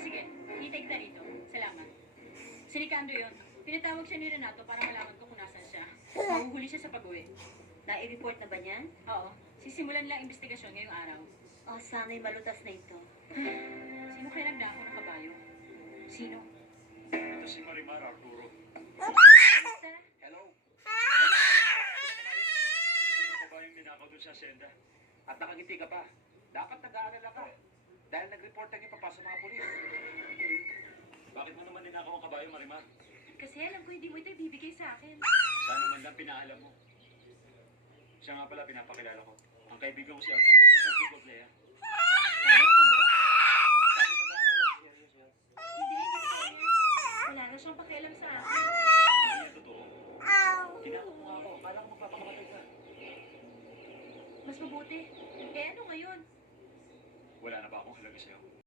sige. I-take na rito. Salamat. Si Ricardo yun. Tinatawag siya ni Renato para malaman ko kung nasan siya. Mahuhuli siya sa pag-uwi. Na-report na ba niyan? Oo. Sisimulan lang investigasyon ngayong araw. O, sana'y malutas na ito. Sino kaya nagdako ng kabayo? Sino? Ito si Marimar Arturo. Basta. Hello? Sino pa ba yung ninakaw dun sa senda? At nakangiti ka pa. Dapat nag-aalala ka. Dahil nag-report ang ipa sa mga polis. Bakit mo naman ninakaw ang kabayo, Marimar? Kasi alam ko hindi mo ito ibibigay sa akin. Sana man lang pinaalam mo. Siya nga pala pinapakilala ko. Ang kaibigan ko si Arturo, isang football player. Kaya kayo? Sabi nag-aalala lang siya. Hindi ko yan. Wala na siyang pakialam sa akin. Hindi yan totoo. Tinakot mo nga ako. Akala ko magpapakamatay ka. Mas mabuti. Eh ano ngayon? Wala na ba akong halaga sa'yo?